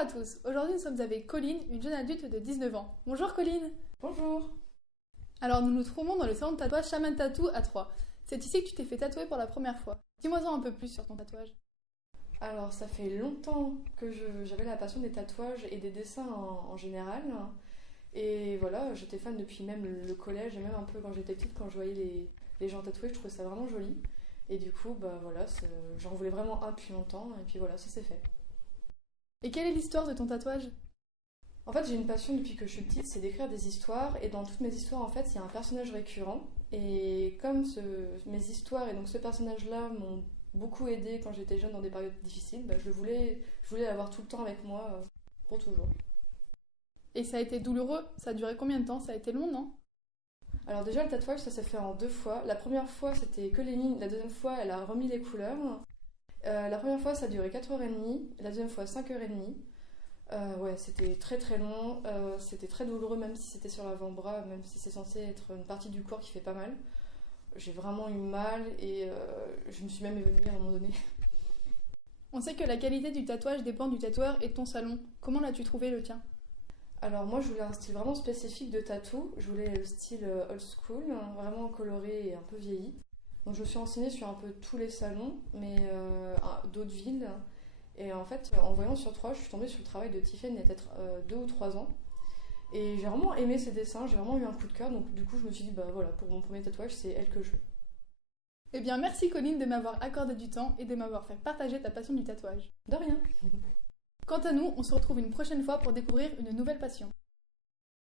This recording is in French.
à tous, aujourd'hui nous sommes avec Colline, une jeune adulte de 19 ans. Bonjour Colline. Bonjour. Alors nous nous trouvons dans le salon de tatouage Shaman Tattoo à Troyes. C'est ici que tu t'es fait tatouer pour la première fois. Dis-moi-en un peu plus sur ton tatouage. Alors ça fait longtemps que j'avais la passion des tatouages et des dessins en général. Et voilà, j'étais fan depuis même le collège et même un peu quand j'étais petite, quand je voyais les gens tatoués, je trouvais ça vraiment joli. Et du coup, voilà, j'en voulais vraiment un depuis longtemps et puis voilà, ça s'est fait. Et quelle est l'histoire de ton tatouage? En fait, j'ai une passion depuis que je suis petite, c'est d'écrire des histoires. Et dans toutes mes histoires, en fait, il y a un personnage récurrent. Et comme mes histoires et donc ce personnage-là m'ont beaucoup aidé quand j'étais jeune dans des périodes difficiles, je voulais l'avoir tout le temps avec moi pour toujours. Et ça a été douloureux? Ça a duré combien de temps? Ça a été long, non? Alors déjà, le tatouage, ça s'est fait en 2 fois. La première fois, c'était que les lignes. La deuxième fois, elle a remis les couleurs. La première fois, ça a duré 4h30. La deuxième fois, 5h30. Ouais, c'était très très long. C'était très douloureux, même si c'était sur l'avant-bras, même si c'est censé être une partie du corps qui fait pas mal. J'ai vraiment eu mal et je me suis même évanouie à un moment donné. On sait que la qualité du tatouage dépend du tatoueur et de ton salon. Comment l'as-tu trouvé le tien? Alors moi, je voulais un style vraiment spécifique de tatou. Je voulais le style old school, vraiment coloré et un peu vieilli. Donc je me suis renseignée sur un peu tous les salons, mais d'autres villes. Et en fait, en voyant sur Troyes, je suis tombée sur le travail de Tiffen il y a peut-être 2 ou 3 ans. Et j'ai vraiment aimé ses dessins, j'ai vraiment eu un coup de cœur. Donc du coup, je me suis dit, voilà, pour mon premier tatouage, c'est elle que je veux. Eh bien merci Colline de m'avoir accordé du temps et de m'avoir fait partager ta passion du tatouage. De rien. Quant à nous, on se retrouve une prochaine fois pour découvrir une nouvelle passion.